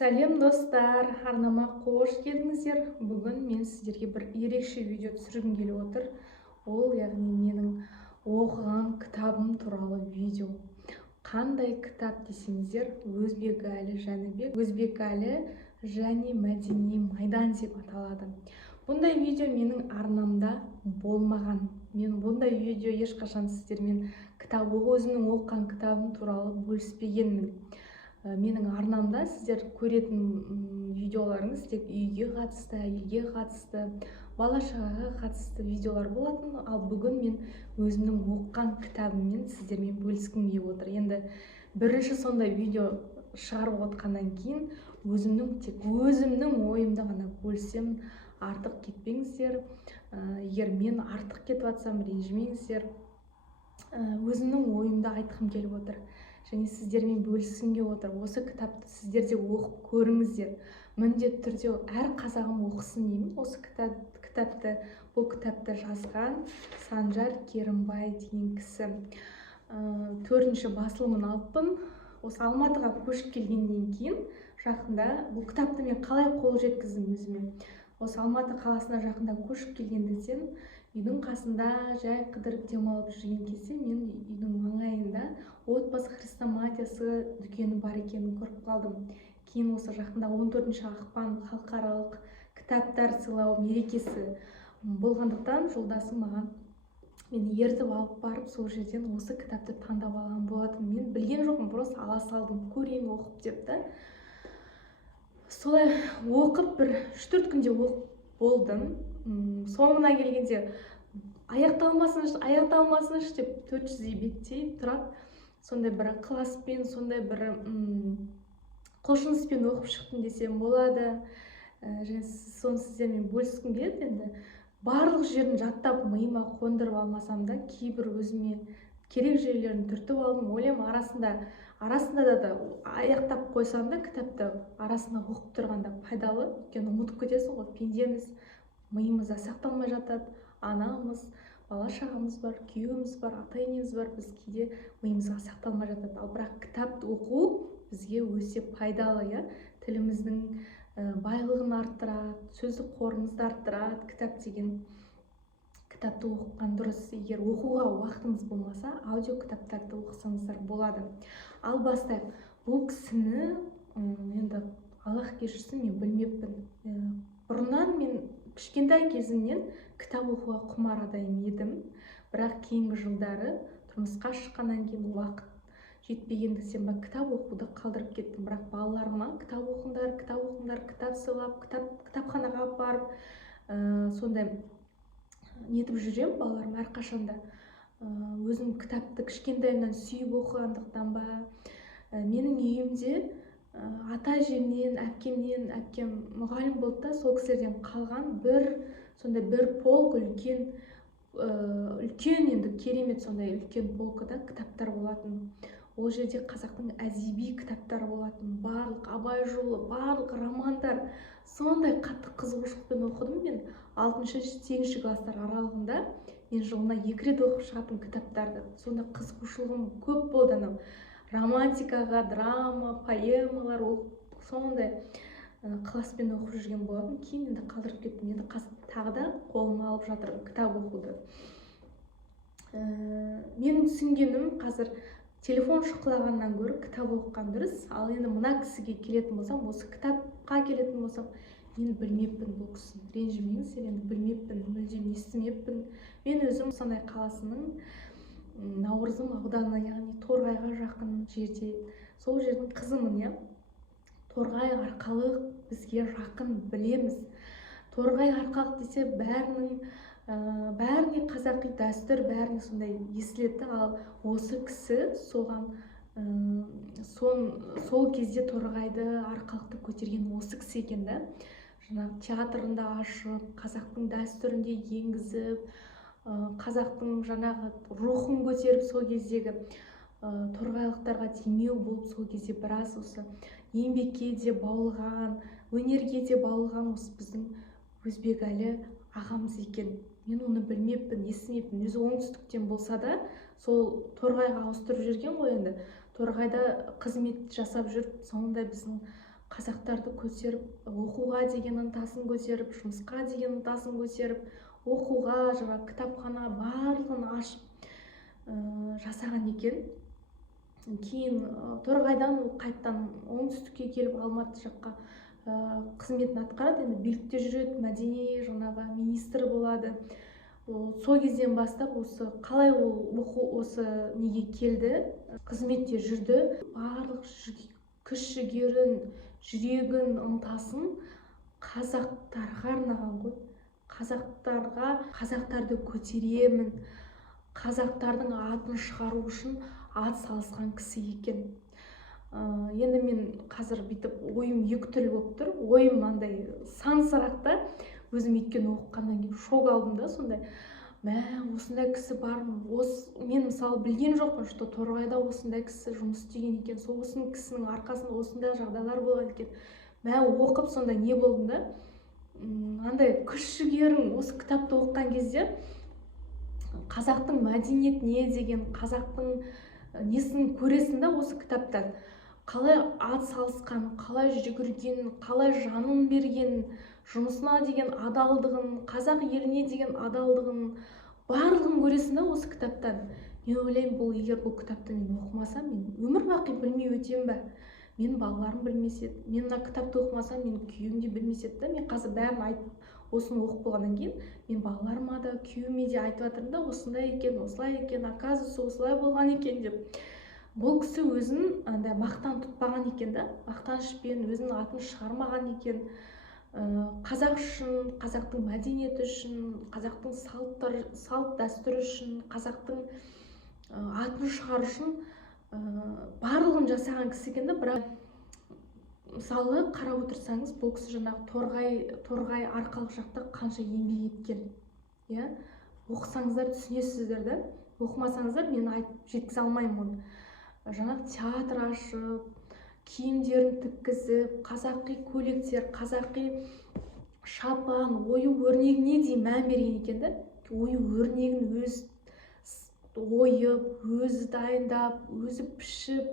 Сәлем достар, арнама қош келдіңіздер. Бүгін мен сіздерге бір ерекше видео түсіргім келіп отыр. Ол яғни менің оқыған кітабым туралы видео. Қандай кітап десеңіздер, Өзбекәлі Жәнібек, Өзбекәлі және мәдени майдан деп аталады. Бұндай видео менің арнамда болмаған. Мен бұндай видео ешқашан сіздермен кітап өзімнің оқыған кітабым туралы бөліспегенмін. Менің арнамда сіздер көретін видеоларыңыз тек үйге қатысты, әйелге қатысты, бала-шағаға қатысты видеолар болатын. Ал бүгін мен өзімнің оқыған кітабыммен сіздермен бөліскім келіп отыр. Енді бірінші сондай видео шығарып отқаннан кейін тек өзімнің ойымды ғана бөлсем, артық кетпеңіздер. Егер мен артық кетіп жатсам, ренжімеңіздер. Өзімнің ойымды айтқым келіп отыр. Және сіздермен бөліскім келіп отыр. Осы кітапты сіздер де оқып көріңіздер. Міндетті түрде әр қазағым оқысын деймін осы кітапты. Бұл кітапты жазған Санжар Керімбай деген кісі. 4-ші басылымын алыппын. Осы Алматыға көшіп келгеннен кейін жақында бұл кітапты мен қалай қол жеткіздім өзіме. Осы Алматы қаласына жақында көшіп келгендіктен үйдің қасында жай қыдырып демалып жүрген кезде мен үйдің маңайында отбасы хрестоматиясы дүкені бар екенін көріп қалдым. Кейін осы жақында 14-ші ақпан халықаралық кітаптар сыйлау мерекесі болғандықтан жолдасым мені ертіп алып барып сол жерден осы кітапты таңдап алған болатын. Мен білген жоқпын, просто ала салдым, көрейін оқып деп та. Солай оқып бір 3-4 күнде оқып болдым. Соңына келгенде аяқталмасыншы деп 400 беттей тұрады. Сондай бір ықыласпен, сондай бір құлшыныспен оқып шықтым десем болады. Және соны сіздермен бөліскім келеді. Енді барлық жерін жаттап миыма қондырып алмасам да, кейбір өзіме керек жерлерін түртіп алдым. Ойлаймын, арасында да аяқтап қойсам да, кітапты арасында оқып тұрғанда пайдалы. Өйткені ұмытып кетесің ғой, пендеміз, миымызда сақталмай жатады. Анамыз, бала-шағамыз бар, күйеуіміз бар, ата-енеміз бар, біз кейде миымызға сақталмай жатады. Ал бірақ кітапты оқу бізге өте пайдалы, тіліміздің байлығын арттырады, сөздік қорымызды арттырады. Кітап деген кітапты оқыған дұрыс. Егер оқуға уақытыңыз болмаса, аудио кітаптарды оқысаңыздар болады. Ал бастайық. Бұл кісіні енді Аллах кешірсін, мен білмеппін. Бұрыннан мен кішкентай кезімнен кітап оқуға құмар адам едім. Бірақ кейінгі жылдары тұрмысқа шыққаннан кейін уақыт жетпегендіктен кітап оқуды қалдырып кеттім. Бірақ балаларыма кітап оқыңдар, кітап сыйлап, кітапханаға барып, сондай нетіп жүрем балаларым әрқашанда. Өзім кітапты кішкентайымнан сүйіп оқығандықтан ба, менің үйімде ата-әжемнен, әпкем мұғалім болды да, сол кісілерден қалған бір полк үлкен енді керемет сондай үлкен полкада кітаптар болатын. Ол жерде қазақтың әдеби кітаптары болатын. Барлық Абай жолы, барлық романдар. Сондай қатты қызығушылықпен оқыдым мен. 6-8 класстар аралығында мен жылына 2 рет оқып шығатын кітаптарды. Сонда қызығушылығым көп болды. Романтикаға, драма, поэмалар сондай ықыласпен оқып жүрген болатын. Кейін енді қалдырып кеттім. Енді тағы да қолыма алып жатырмын кітап оқуды. Менің түсінгенім қазір телефон шұқылағаннан гөрі кітап оқыған дұрыс. Ал енді мына кісіге келетін болсам, осы кітапқа келетін болсам, мен білмеппін бұл кісіні. Ренжімеңіздер, енді білмеппін, мүлдем естімеппін. Мен өзім Қостанай қаласының Наурызым ауданы, яғни Торғайға жақын жерде, сол жердің қызымын. Торғай Арқалық бізге жақын, білеміз. Торғай Арқалық десе бәріне қазақи дәстүр, бәріне сондай естіледі. Ал осы кісі сол кезде Торғайды, Арқалықты көтерген осы кісі екен да. Жаңағы театрында ашып, қазақтың дәстүрінде енгізіп, қазақтың жаңағы рухын көтеріп, сол кездегі торғайлықтарға демеу болып, сол кезде біраз осы еңбекке де баулыған, өнерге де баулыған осы біздің Өзбекәлі ағамыз екен. Мен оны білмеппін, естімеппін. Өзі оңтүстіктен болса да, сол Торғайға ауыстырып жүрген ғой енді. Торғайда қызмет жасап жүріп, соңында біздің қазақтарды көтеріп, оқуға деген ынтасын көтеріп, жұмысқа деген ынтасын көтеріп, оқуға, жаңа кітапхана барлығын ашып жасаған екен. Кейін Торғайдан қайттан оңтүстікке келіп Алматы жаққа қызметін атқарады. Енді билікте жүреді, мәдени жаңағы министр болады. Сол кезден бастап осы қалай ол осы неге келді, қызметте жүрді, барлық күш-жігерін, жүрегін, ынтасын қазақтарға арнаған ғой. Қазақтарды көтеремін, қазақтардың атын шығару үшін ат салысқан кісі екен. Енді мен қазір бүйтіп ойым екі түрлі болып тұр. Ойым мынандай сан сырақта, өзім өйткені оқығаннан кейін шок алдым да, сондай. Осындай кісі бар ма? Мен мысалы білген жоқпын, что Торғайда осындай кісі жұмыс істеген екен. Сол кісінің арқасында осындай жағдайлар болған екен. Оқып сонда не болдым да? Андай күш-жігерің осы кітапты оқыған кезде қазақтың мәдениетіне деген, қазақтың несін көресің да осы кітаптан. Қалай ат салысқан, қалай жүгірген, қалай жанын берген, жұмысына деген адалдығын, қазақ еліне деген адалдығын барлығын көресің да осы кітаптан. Мен ойлаймын, егер бұл кітапты мен оқымасам, мен өмір бақи білмей өтем ба? Мен балаларым білмес еді. Мен мына кітапты оқымасам, мен күйеуім де білмес еді да. Мен қазір бәрін айтып, осыны оқып болғаннан кейін, мен балаларыма да, күйеуіме де айтып жатырмын да, осындай екен, осылай екен, оказывается, осылай болған екен деп. Бұл кісі өзін андай мақтан тұтпаған екен да, мақтанышпен өзінің атын шығармаған екен. Қазақ үшін, қазақтың мәдениеті үшін, қазақтың салт дәстүрі үшін, қазақтың атын шығару үшін барлығын жасаған кісі екен да. Бірақ мысалы қарап отырсаңыз, бұл кісі жаңағы Торғай арқалық жақта қанша еңбек еткен. Оқысаңыздар түсінесіздер да. Оқымасаңыздар мен айтып жеткізе алмаймын оны. Жаңағы театр ашып, киімдерін тіккізіп, қазақи көйлектер, қазақи шапан, ою-өрнегіне дейін мән берген екен да. Ою-өрнегін өз ойып, өзі дайындап, өзі пішіп,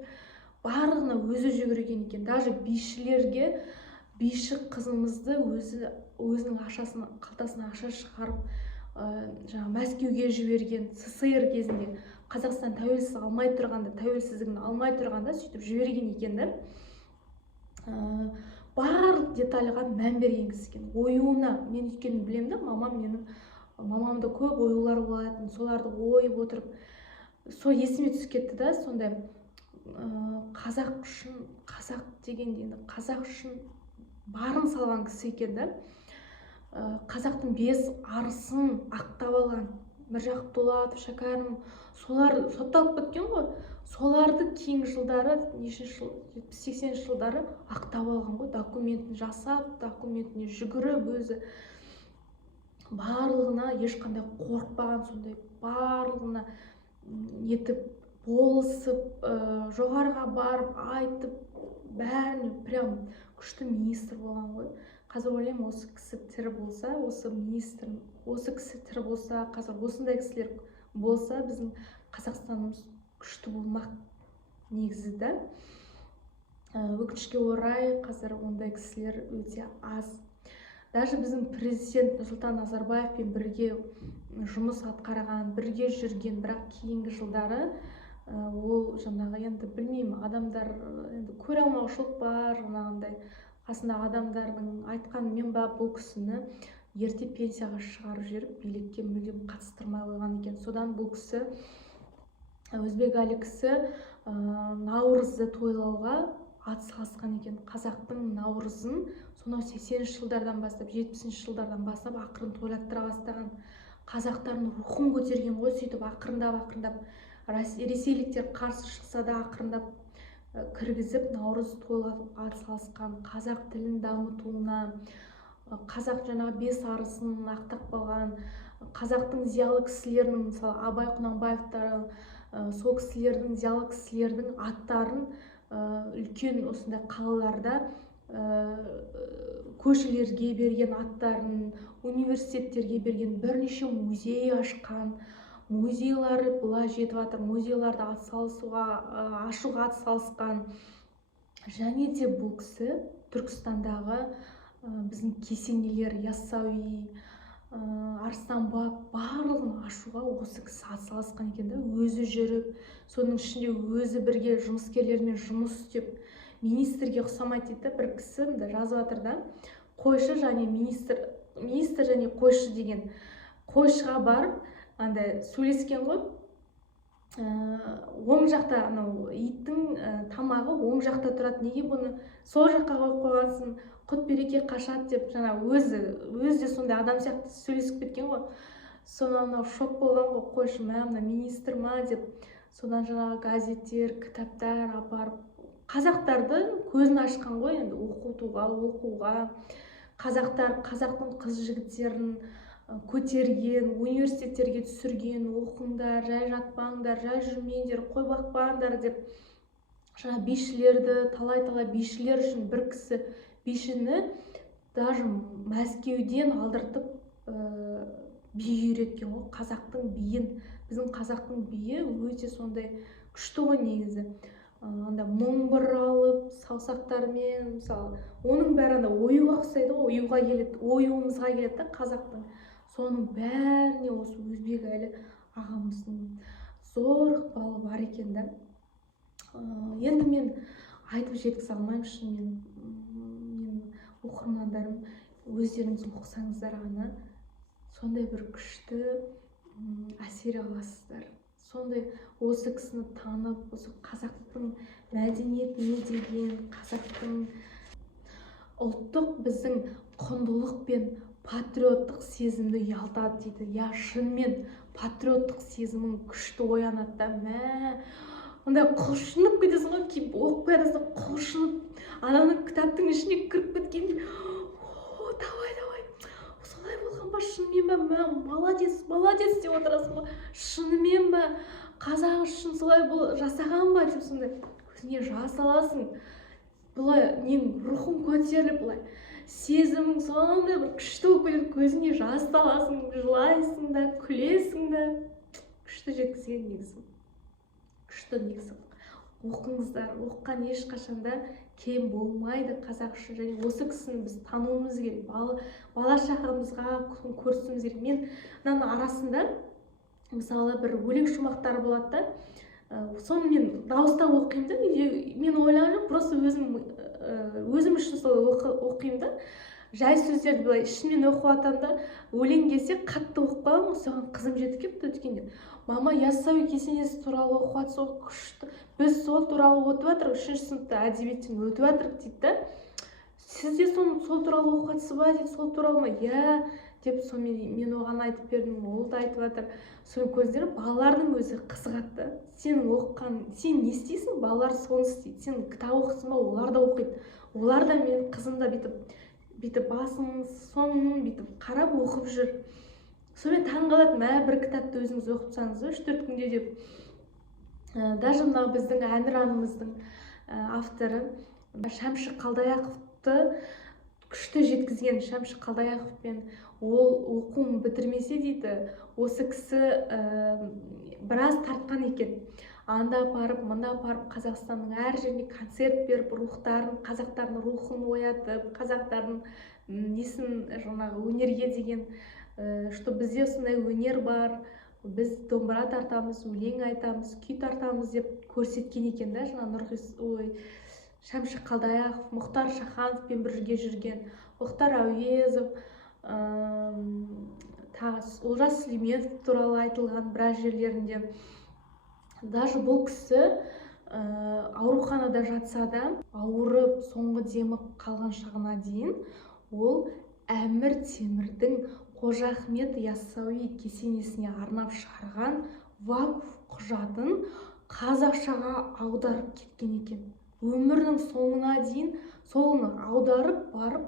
барлығына өзі жүгірген екен. Даже бишілерге, биші қызымызды өзінің қалтасына ақша шығарып, Мәскеуге жіберген, СССР кезінде, Қазақстан тәуелсіздігін алмай тұрғанда сөйтіп жіберген екен да. Барлық детальға мән берген кісі екен. Оюына, мен өйткені білемін да, мамамда көп оюлар болатын, соларды ойып отырып, сол есіме түсіп кетті да, сондай қазақ үшін, қазақ деген қазақ үшін барын салған кісі екен да. Қазақтың 5 арысын ақтап алған Міржақып Дулатов, Шәкәрім, солар сотталып кеткен ғой. Соларды кейінгі жылдары, 70-80 жылдары ақтап алған ғой. Документін жасап, документіне жүгіріп, өзі барлығына ешқандай қорықпаған, сондай барлығына етіп, болысып, жоғарға барып, айтып, бәріне прям күшті министр болған ғой. Қазір ойлаймын, осы кісі тірі болса, осы кісі тірі болса, қазір осындай кісілер болса, біздің Қазақстанымыз күшті болмақ негізі да. Өкінішке орай, қазір ондай кісілер өте аз. Даже біздің президент Нұрсұлтан Назарбаевпен бірге жұмыс атқарған, бірге жүрген, бірақ кейінгі жылдары ол жаңағы, енді білмеймін, адамдар көре алмаушылық бар, жаңағындай қасындағы адамдардың айтқанымен ба, бұл кісіні ерте пенсияға шығарып жіберіп, билікке мүлдем қатыстырмай қойған екен. Содан бұл кісі, Өзбекәлі кісі, Наурызды тойлауға ат салысқан екен. Қазақтың Наурызын сонау 80-ші жылдардан бастап, 70-ші жылдардан бастап ақырын тойлаттыра бастаған. Қазақтардың рухын көтерген ғой, сөйтіп ақырындап, ресейліктер қарсы шықса да ақырындап кіргізіп, Наурыз тойлатып ат салысқан, қазақ тілін дамытуына, қазақ жаңағы 5 арысын ақтап қалған, қазақтың зиялы кісілерінің, мысалы Абай Құнанбаевтары, сол кісілердің, зиялы кісілердің аттарын үлкен осындай қалаларда көшелерге берген аттарын, университеттерге берген, бірнеше музей ашқан, музейлары бұлай жетіп жатыр, музейларды ашуға ат салысқан. Және де бұл кісі Түркістандағы біздің кесенелер, Яссауи, Арыстан баб барлығын ашуға осы кісі атсалысқан екен да, өзі жүріп, соның ішінде өзі бірге жұмыскерлермен жұмыс істеп, министрге ұқсамайды дейді. Бір кісі жазып жатыр да, қойшы және министр және қойшы деген, қойшыға барып андай сөйлескен ғой. Оң жақта анау иттің тамағы оң жақта тұрады, неге бұны сол жаққа қойып қойғансың, құт береке қашады деп, жаңа өзі де сондай адам сияқты сөйлесіп кеткен ғой. Содан анау шок болған ғой, қойшы, мына министр ма деп. Содан жаңағы газеттер, кітаптар апарып қазақтардың көзін ашқан ғой, енді оқуға, қазақтың қыз жігіттерін көтерген, университеттерге түсірген, оқыңдар, жай жатпаңдар, жай жүрмеңдер, қой бақпаңдар деп, жаңа бишілерді, талай бишілер үшін бір кісі бишіні даже Мәскеуден алдыртып би үйреткен ғой, қазақтың биін. Біздің қазақтың биі өте сондай күшті ғой негізі. Анда мұңбыр алып, саусақтармен, мысалы, оның бәрі оюға ұқсайды ғой, оюымызға келеді да қазақтың. Соның бәріне осы Өзбекәлі ағамыздың зор ықпалы бар екен да. Енді мен айтып жеткізе алмаймын, шынымен мен оқырмандарым, өздеріңіз оқысаңыздар ғана сондай бір күшті әсер аласыздар. Сондай осы кісіні танып, осы қазақтың мәдениет не деген, қазақтың ұлттық біздің құндылық пен патриоттық сезімді ұялтады дейді. Я шынымен патриоттық сезімің күшті оянады да, онда құлшынып кетесің ғой, кейіп оқып жатасың, құлшынып, ананың кітаптың ішіне кіріп кеткенде, давай, солай болған ба, шынымен ба, молодец деп отырасың ғой, шынымен ба, қазақ үшін солай жасаған ба деп, сондай көзіңе жас аласың, бұлай нең рухың көтеріліп, бұлай сезімің сондай бір күшті болып кетеді, көзіңе жас аласың, жылайсың да, күлесің да, күшті жеткізген негізі. Күшті негізі. Оқыңыздар, оққан ешқашанда кем болмайды қазақ үшін, және осы кісіні біз тануымыз керек, бала шағамызға көрсетуіміз керек. Мен мынаның арасында мысалы бір өлең шумақтары болады да, соны мен дауыстап оқимын да, мен ойланып, просто өзім үшін солай оқимын да, жай сөздерді былай ішімнен оқып жатамын да, өлең келсе қатты оқып қаламын. Соған қызым жетіп келіпті өткенде, мама, Яссауи кесенесі туралы оқып жатсыз ғой, күшті, біз сол туралы өтіп жатырмық, 3-ші сыныпта әдебиеттен өтіп жатырмық дейді да, сіз де сол туралы оқып жатсыз ба дейді, сол туралы ма? Иә деп, мен оған айтып бердім, ол да айтып жатыр. Соның көздері, балалардың өзі қызығады. Сенің оқыған, сен не істейсің, балалар соны істейді. Сен кітап оқысың ба, олар да оқиды. Олар да, мен қызым да бүйтіп басын, соңын бүйтіп қарап оқып жүр. Сонымен таң қалады, бір кітапты өзіңіз оқытсаңыз 3-4 күнде деп. Даже мына біздің әнұранымыздың авторы Шәмші Қалдаяқовты күшті жеткізген. Шәмші Қалдаяқовпен ол оқуын бітірмесе дейді, осы кісі біраз тартқан екен. Анда апарып, мында апарып, Қазақстанның әр жеріне концерт беріп, қазақтардың рухын оятып, қазақтардың жаңағы өнерге деген, что бізде сондай өнер бар, біз домбыра тартамыз, өлең айтамыз, күй тартамыз деп көрсеткен екен да, Шәмші Қалдаяқов, Мұхтар Шахановпен бірге жүрген, Мұхтар Әуезов, Олжас Сүлейменов туралы айтылған біраз жерлерінде. Даже бұл кісі ауруханада жатса да, ауырып, соңғы демі қалған шағына дейін, ол Әмір Темірдің Қожа Ахмет Яссауи кесенесіне арнап шығарған вакуф құжатын қазақшаға аударып кеткен екен. Өмірінің соңына дейін соны аударып барып,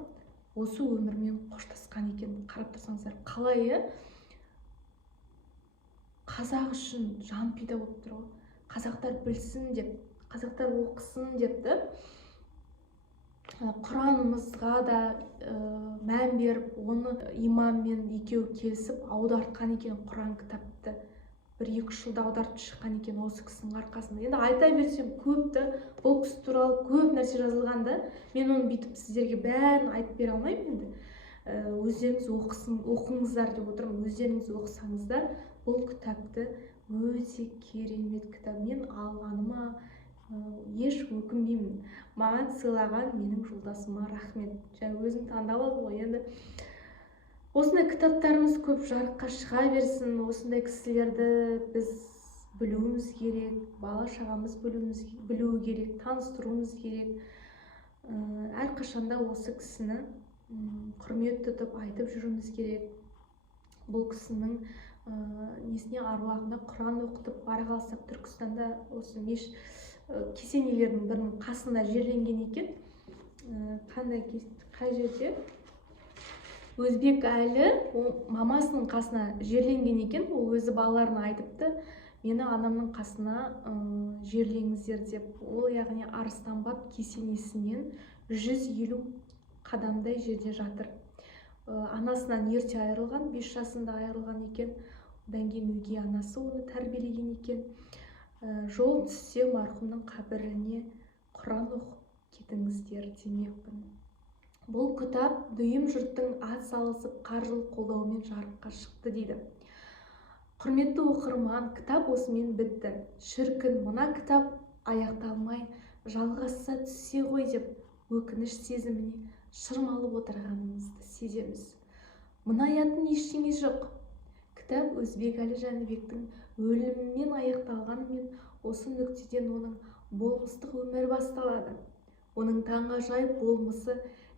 осы өмірмен қоштасқан екен. Қарап тұрсаңыздар, қалай қазақ үшін жан пида болып тұр ғой. Қазақтар білсін деп, қазақтар оқысын деп, Құранымызға да мән беріп, оны имаммен екеуі келісіп аудартқан екен Құран кітапты. 1-2 жылда аударып шыққан екен осы кісінің арқасында. Енді айта берсем көп та, бұл кісі туралы көп нәрсе жазылған да, мен оны бүйтіп сіздерге бәрін айтып бере алмаймын енді. Өздеріңіз оқыңыздар деп отырмын. Өздеріңіз оқысаңыздар, бұл кітапты өте керемет кітап. Мен алғаныма еш өкінбеймін. Маған сыйлаған менің жолдасыма рахмет. Және өзім таңдап алдым ғой. Енді осындай кітаптарымыз көп жарыққа шыға берсін. Осындай кісілерді біз білуіміз керек, бала-шағамыз білуі керек, таныстыруымыз керек. Әрқашанда осы кісіні құрмет тұтып айтып жүруіміз керек. Бұл кісінің несіне аруағына Құран оқытып бара қалсақ, Түркістанда осы кесенелердің бірінің қасында жерленген екен. Қай жерде? Өзбек әлі мамасының қасына жерленген екен. Ол өзі балаларына айтыпты, мені анамның қасына жерлеңіздер деп. Ол яғни Арыстанбаб кесенесінен 150 қадамдай жерде жатыр. Анасынан ерте айырылған, 5 жасында айырылған екен. Одан кейін өгей анасы оны тәрбиелеген екен. Жол түссе марқұмның қабіріне Құран оқып кетіңіздер демекпін. Бұл кітап дүйім жұрттың ат салысып қаржылық қолдауымен жарыққа шықты дейді. Құрметті оқырман, кітап осымен бітті. Шіркін, мына кітап аяқталмай жалғасса түссе ғой деп өкініш сезіміне шырмалып отырғанымызды сеземіз. Мұңаятын ештеңе жоқ. Кітап Өзбекәлі Жәнібектің өлімімен аяқталғанымен, осы нүктеден оның болмыстық өмір басталады. Оның таңғажайып болмысы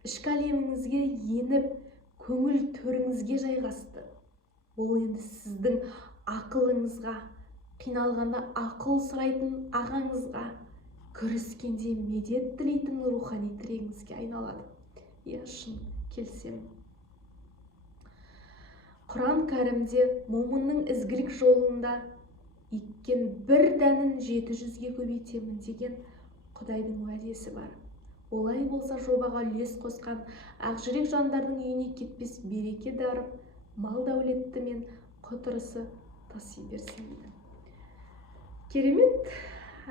ішкі әлеміңізге еніп, көңіл төріңізге жайғасты. Ол енді сіздің ақылыңызға, қиналғанда ақыл сұрайтын ағаңызға, күрескенде медет тілейтін рухани тірегіңізге айналады. Шын келсем. Құран кәрімде момынның ізгілік жолында еккен бір дәнін 700-ге көбейтемін деген Құдайдың уәдесі бар. Олай болса жобаға үлес қосқан ақжүрек жандардың үйіне кетпес береке дарып, мал дәулетті мен құтырысы таси берсін. Керемет,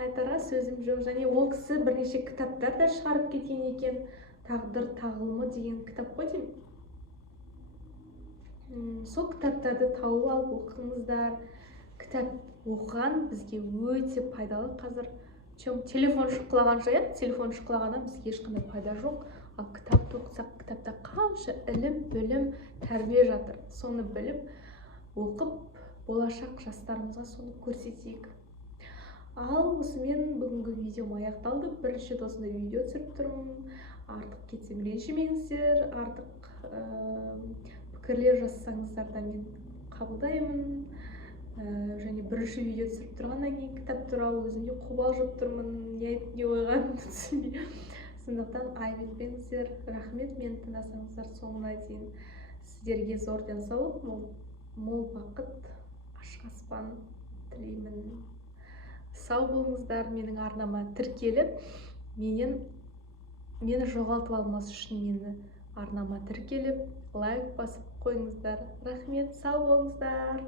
айтарға сөзім жоқ. Және ол кісі бірнеше кітаптар да шығарып кеткен екен. Тағдыр тағылымы деген кітап қой деймін. Сол кітаптарды тауып алып оқыңыздар. Кітап оқыған бізге өте пайдалы. Қазір телефон шұқылағанша, телефон шұқылағаннан бізге ешқандай пайда жоқ. Ал кітапты оқысақ, кітапта қанша ілім, білім, тәрбие жатыр. Соны біліп, оқып, болашақ жастарымызға соны көрсетейік. Ал осымен бүгінгі видеом аяқталды. Бірінші осындай видео түсіріп тұрмын. Артық кетсем ренжімеңіздер, артық пікірлер жазсаңыздар да мен қабылдаймын. Және бірінші видео түсіріп тұрғаннан кейін кітап туралы өзім де қобалжып тұрмын, не айтып не қойғанымды түсінбей. Сондықтан айып етпеңіздер. Рахмет, мені тыңдасаңыздар соңына дейін. Сіздерге зор денсаулық, мол бақыт, ашық аспан тілеймін. Сау болыңыздар. Менің арнама тіркеліп, мені жоғалтып алмас үшін мені арнама тіркеліп, лайк басып қойыңыздар. Рахмет, сау болыңыздар.